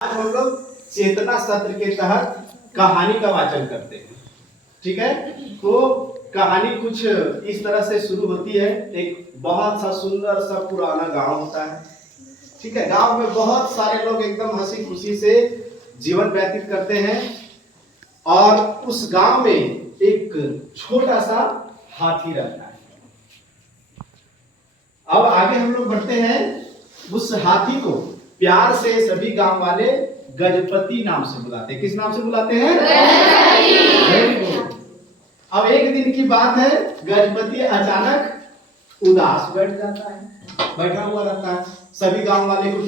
आज हम लोग चेतना सत्र के तहत कहानी का वाचन करते हैं। ठीक है, तो कहानी कुछ इस तरह से शुरू होती है। एक बहुत सा सुंदर सा पुराना गांव होता है। ठीक है, गांव में बहुत सारे लोग एकदम हंसी खुशी से जीवन व्यतीत करते हैं और उस गांव में एक छोटा सा हाथी रहता है। अब आगे हम लोग बढ़ते हैं। उस हाथी को प्यार से सभी गांव वाले गजपति नाम से बुलाते हैं। किस नाम से बुलाते हैं? गजपति। अब एक दिन की बात है, गजपति अचानक उदास बैठ जाता है, बैठा हुआ रहता है। सभी गांव वाले को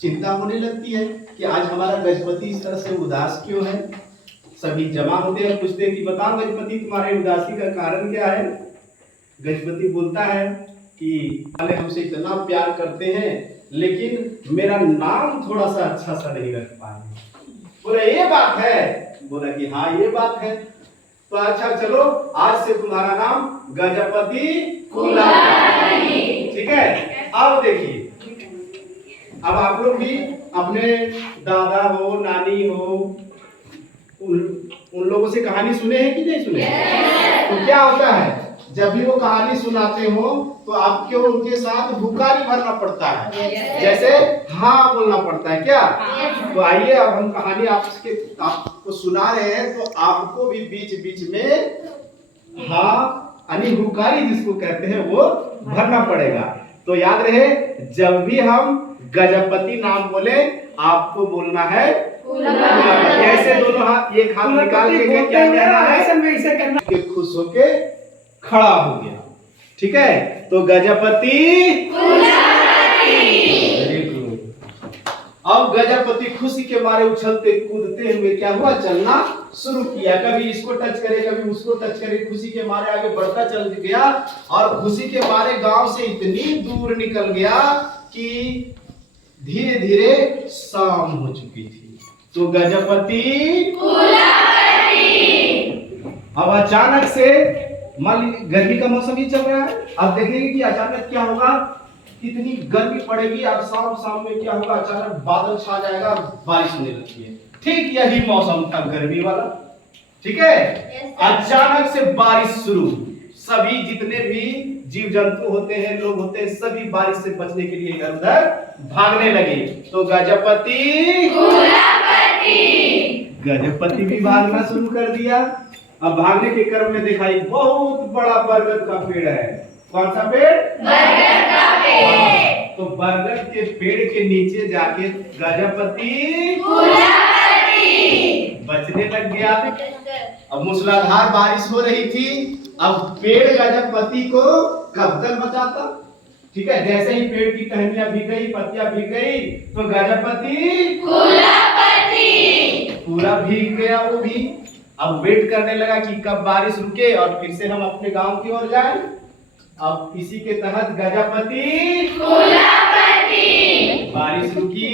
चिंता होने लगती है कि आज हमारा गजपति इस तरह से उदास क्यों है। सभी जमा होते हैं, पूछते हैं कि बताओ गजपति, तुम्हारे उदासी का कारण क्या है। गजपति बोलता है कि वाले हमसे इतना प्यार करते हैं लेकिन मेरा नाम थोड़ा सा अच्छा सा नहीं रख पाए। बोला ये बात है? बोला कि हाँ ये बात है। तो अच्छा चलो, आज से तुम्हारा नाम गजपति कुलानी। ठीक है, अब देखिए, अब आप लोग भी अपने दादा हो, नानी हो, उन लोगों से कहानी सुने हैं कि नहीं सुने? तो क्या होता है, जब भी वो कहानी सुनाते हो तो आपको उनके साथ हुकारी भरना पड़ता है, जैसे हाँ बोलना पड़ता है क्या? तो आइए, अब हम कहानी आपको सुना रहे हैं तो आपको भी बीच बीच में हाँ यानी हुकारी जिसको कहते हैं वो भरना पड़ेगा। तो याद रहे, जब भी हम गजपति नाम बोले आपको बोलना है ऐसे दोनों हाथ, एक हाथ निकाल के क्या कहना है, ऐसे करना कि खुश होके खड़ा हो गया। ठीक है, तो गजपति अब गजपति खुशी के मारे उछलते कूदते हुए क्या हुआ, चलना शुरू किया। कभी इसको टच करे, कभी उसको टच करे, खुशी के मारे आगे बढ़ता चल गया और खुशी के मारे गांव से इतनी दूर निकल गया कि धीरे धीरे शाम हो चुकी थी। तो गजपति अब अचानक से, मान लीजिए गर्मी का मौसम ही चल रहा है, अब देखेंगे कि अचानक क्या होगा, कितनी गर्मी पड़ेगी। अब शाम में क्या होगा, अचानक बादल छा जाएगा, बारिश होने लगती है। ठीक यही मौसम था गर्मी वाला। ठीक है, अचानक से बारिश शुरू। सभी जितने भी जीव जंतु होते हैं, लोग होते हैं, सभी बारिश से बचने के लिए इधर उधर भागने लगे। तो गजपति भी भागना शुरू कर दिया। अब भागने के क्रम में देखा एक बहुत बड़ा बरगद का पेड़ है। कौन सा पेड़? बरगद का पेड़। तो बरगद के पेड़ के नीचे जाके गजपति बचने लग गया। अब मूसलाधार बारिश हो रही थी। अब पेड़ गजपति को कब बचाता? ठीक है, जैसे ही पेड़ की टहनियां भीग गई, पत्तियां भीग गई, तो गजपति पूरा भीग गया वो भी। अब वेट करने लगा कि कब बारिश रुके और फिर से हम अपने गांव की ओर जाएं। अब इसी के तहत गजपति बारिश रुकी,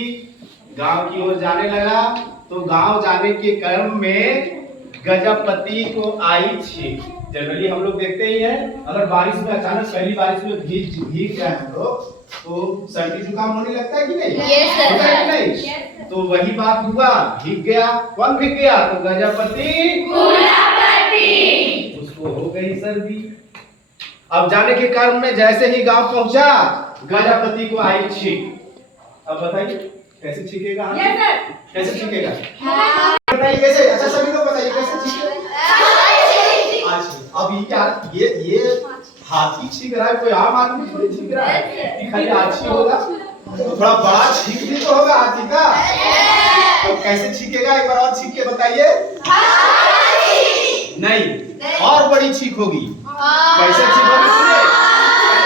गांव की ओर जाने लगा। तो गांव जाने के क्रम में गजपति को आई छींक। जनरली हम लोग देखते ही हैं, अगर बारिश में अचानक पहली बारिश में भीग गए हम लोग तो सर्दी जुकाम होने लगता है कि नहीं? होता है कि नहीं? तो वही बात हुआ, भीग गया। कौन भीग गया? तो गजपति उसको हो गई सर्दी। अब जाने के क्रम में जैसे ही गांव पहुंचा, गजपति को आई छींक। अब बताइए कैसे छींकेगा? कैसे छींकेगा? बताइए कैसे? अच्छा सभी लोग बताइए कैसे छींकेगा? अब ये हाथी छींक रहा है, कोई आम आदमी थोड़ी छींक रहा है कि खाली हाथी होगा। तो थोड़ा बड़ा छींक भी तो होगा हाथी का। तो कैसे छींकेगा, एक बार और छींक के बताइए। नहीं, और बड़ी छींक होगी। कैसे छींक होगी सुनिए,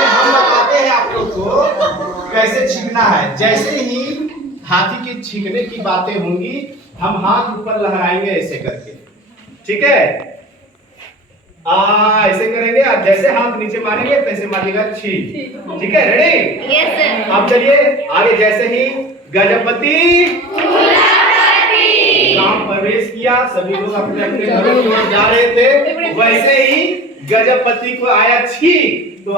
हम बताते हैं आप लोग को कैसे छींकना है। जैसे ही हाथी के छींकने की बातें होंगी, हम हाथ ऊपर लहराएंगे ऐसे करके। ठीक है, ऐसे करेंगे और जैसे हाथ नीचे मारेंगे तैसे मारिएगा छींक। ठीक है, रेडी? Yes sir. अब चलिए आगे। जैसे ही गजपति गांव प्रवेश किया, सभी लोग अपने अपने घरों की ओर जा रहे थे, वैसे ही गजपति को आया छींक। तो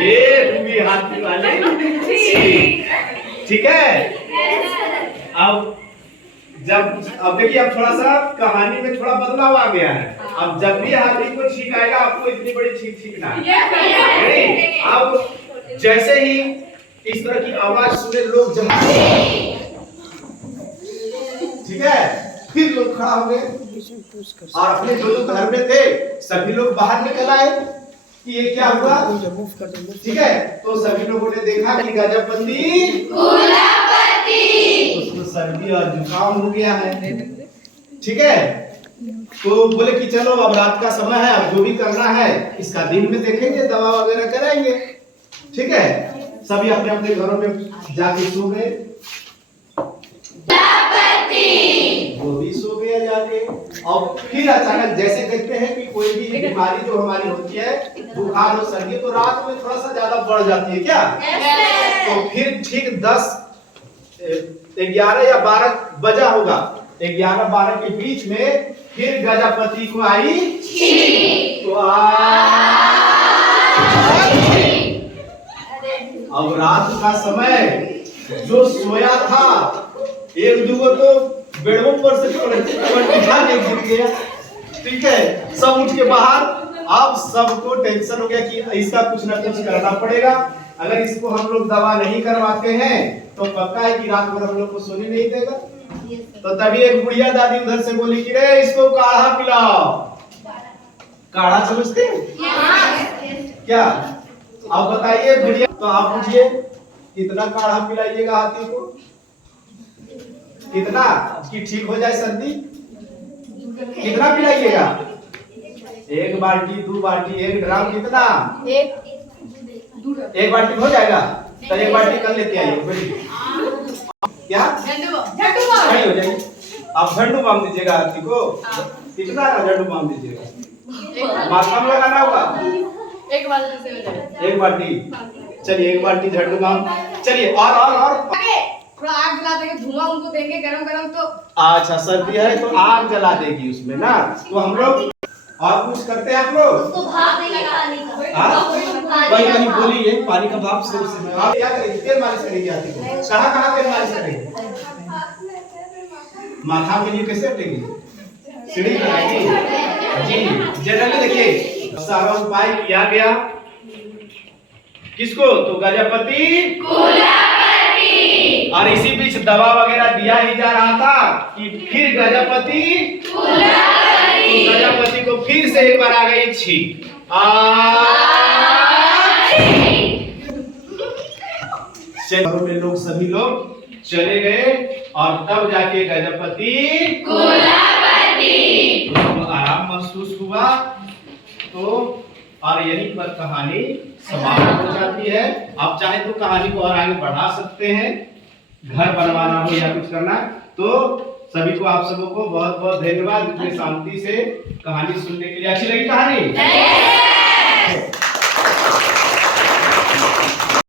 ये हाथी वाले ठीक है। अब देखिए, अब थोड़ा सा कहानी में थोड़ा बदलाव आ गया है। अब जब भी हाथी को छींक आएगा, आपको इतनी बड़ी छींक छींकना है। अब जैसे ही इस तरह की आवाज सुने लोग जहां, ठीक है, फिर लोग खड़ा हो गए और अपने जो लोग घर में थे सभी लोग बाहर निकल आए कि ये क्या हुआ। ठीक है, तो सभी लोगों ने देखा कि गजपति उसको सर्दी और जुकाम हो गया है। ठीक है, तो बोले कि चलो अब रात का समय है, अब जो भी करना है इसका दिन में देखेंगे, दवा वगैरह कराएंगे। ठीक है, सभी अपने अपने घरों में जाके सो गए। वो भी सो गया जाके। और फिर अचानक जैसे देखते हैं कि कोई भी बीमारी जो हमारी होती है, बुखार और सर्दी, तो रात में थोड़ा सा ज्यादा बढ़ जाती है क्या। तो फिर ठीक 11 या 12 बजा होगा, 11-12 के बीच में फिर गजपति को आई तो अब रात का समय, जो सोया था एक दूगो तो बेडों पर से गिर गया। ठीक है, सब उठ के बाहर। अब सबको टेंशन हो गया कि इसका कुछ ना कुछ करना पड़ेगा। अगर इसको हम लोग दवा नहीं करवाते हैं तो पक्का है कि रात भर हम लोग को सोने नहीं देगा। तो तभी एक बुढ़िया दादी उधर से बोली कि रे इसको काढ़ा पिलाओ। काढ़ा समझते हैं क्या? आप बताइए बुढ़िया, तो आप पूछिए कितना काढ़ा पिलाइएगा हाथी को, कितना कि ठीक हो जाए सर्दी, कितना पिलाइएगा? 1 बाल्टी, 2 बाल्टी, 1 ड्राम, कितना? एक बाल्टी हो जाएगा? तो 1 बाल्टी कर लेते आइए। क्या खड़ी हो जाएगी? आप झंडू बांध दीजिएगा हाथी को। कितना झंडू बांध दीजिएगा? माथा में लगाना होगा। 1 बाल्टी से हो जाएगा। 1 बाल्टी, चलिए 1 बाल्टी झंडू बांध। चलिए और थोड़ा आग जला देंगे, धुआं उनको देंगे गरम गरम। तो अच्छा, सर्दी है तो आग जला देगी उसमें ना। तो हम लोग और कुछ करते हैं आप लोग? उसको भाप नहीं लगाने का। भाई कहीं बोलिए, पानी का भाप से आप क्या करेंगे? तेल मालिश करेंगे हाथी को। कहाँ तेल मालिश करेंगे? माथा के लिए कैसे लेंगे? सीढ़ी लगाएंगे जी। जनरली देखिए सारा उपाय किया गया किसको? तो गजपति और इसी बीच दवा वगैरह दिया ही जा रहा था कि फिर गजपति को फिर से एक बार आ गई छींक। घरों में लोग सभी लोग चले गए और तब जाके गजपति को आराम महसूस हुआ। तो और यहीं पर कहानी समाप्त हो जाती है। आप चाहे तो कहानी को और आगे बढ़ा सकते हैं, घर बनवाना हो या कुछ करना। तो सभी को, आप सबों को बहुत बहुत धन्यवाद इतनी शांति से कहानी सुनने के लिए। अच्छी लगी कहानी?